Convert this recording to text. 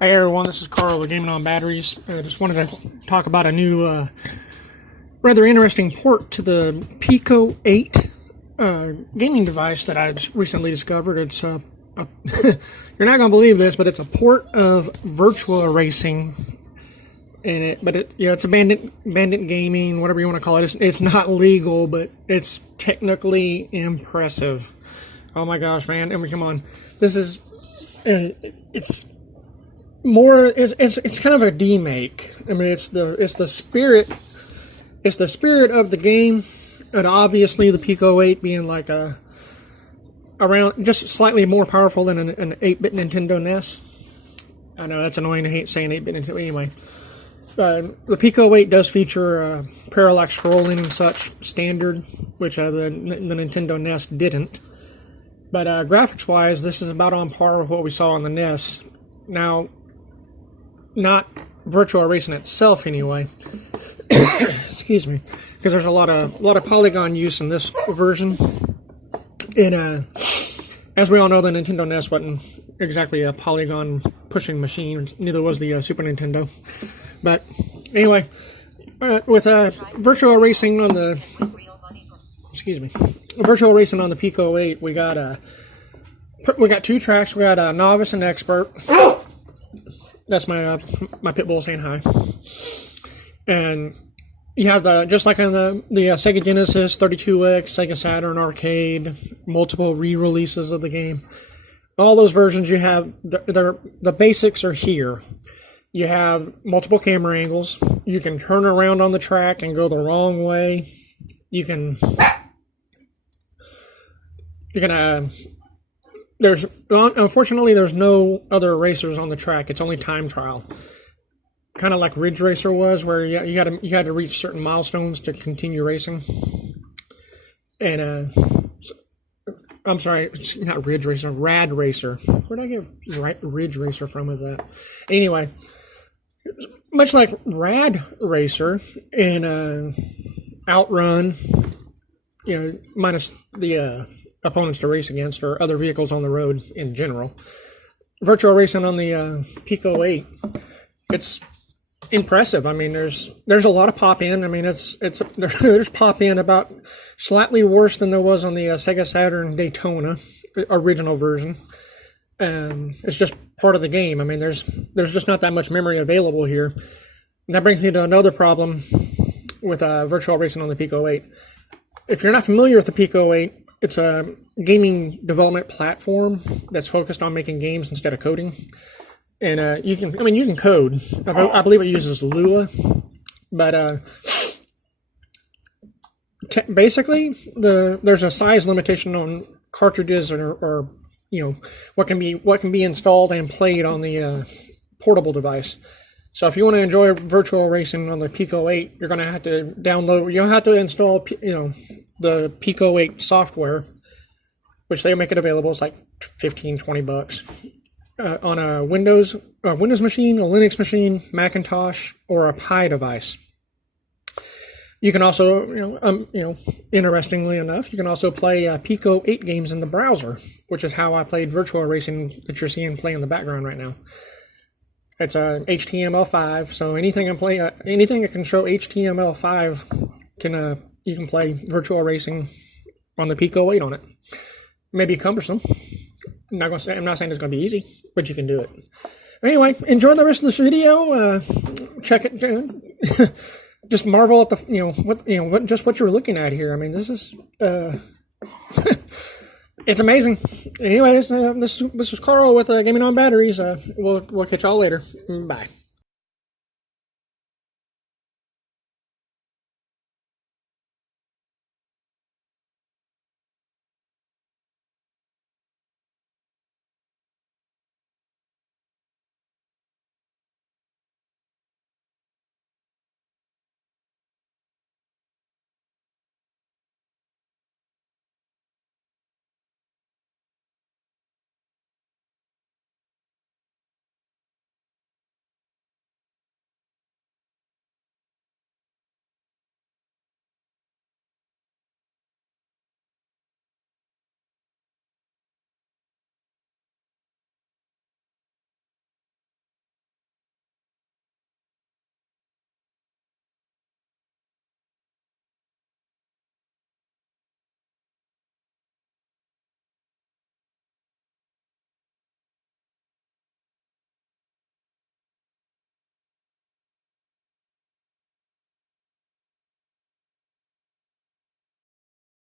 Hey everyone, this is Carl with Gaming on Batteries. I just wanted to talk about a new, rather interesting port to the Pico-8 gaming device that I just recently discovered. It's you're not going to believe this, but it's a port of Virtua Racing. It's abandoned gaming, whatever you want to call it. It's not legal, but it's technically impressive. Oh my gosh, man! I mean, come on, this is it's kind of a demake. I mean, it's the spirit of the game, and obviously the Pico-8 being like around just slightly more powerful than an 8-bit Nintendo NES. I know that's annoying. I hate saying 8-bit Nintendo. Anyway, the Pico-8 does feature parallax scrolling and such standard, which the Nintendo NES didn't. But graphics-wise, this is about on par with what we saw on the NES. Now, not Virtua Racing itself, anyway. Excuse me, because there's a lot of polygon use in this version. And as we all know, the Nintendo NES wasn't exactly a polygon pushing machine. Neither was the Super Nintendo. But anyway, with Virtua Racing on the Virtual Racing on the Pico-8, we got two tracks. We got Novice and Expert. That's my pit bull saying hi. And you have just like on the Sega Genesis, 32X, Sega Saturn Arcade, multiple re-releases of the game. All those versions you have, the basics are here. You have multiple camera angles. You can turn around on the track and go the wrong way. Unfortunately, there's no other racers on the track. It's only time trial. Kind of like Ridge Racer was, where you had to reach certain milestones to continue racing. And I'm sorry, it's not Ridge Racer, Rad Racer. Where did I get Ridge Racer from with that? Anyway, much like Rad Racer and Outrun, minus the opponents to race against or other vehicles on the road in general. Virtual Racing on the Pico-8, it's impressive. I mean, there's a lot of pop in. I mean, there's pop in about slightly worse than there was on the Sega Saturn Daytona original version. It's just part of the game. I mean, there's just not that much memory available here. And that brings me to another problem with Virtual Racing on the Pico-8. If you're not familiar with the Pico-8, it's a gaming development platform that's focused on making games instead of coding. And you can code. I believe it uses Lua. But basically, there's a size limitation on cartridges or what can be installed and played on the portable device. So if you want to enjoy Virtual Racing on the Pico-8, you're going to have to download. You'll have to install the Pico-8 software, which they make it available. It's like $15-20 on a Windows machine, a Linux machine, Macintosh, or a Pi device. You can also, interestingly enough, you can also play Pico-8 games in the browser, which is how I played Virtual Racing that you're seeing play in the background right now. It's a HTML5, so anything that can show HTML5 you can play Virtual Racing on the Pico-8 on it. Maybe cumbersome. I'm not saying it's going to be easy, but you can do it. Anyway, enjoy the rest of this video. Check it. Just marvel at what you're looking at here. I mean, this is it's amazing. Anyways, this was Carl with Gaming on Batteries. We'll catch y'all later. Bye.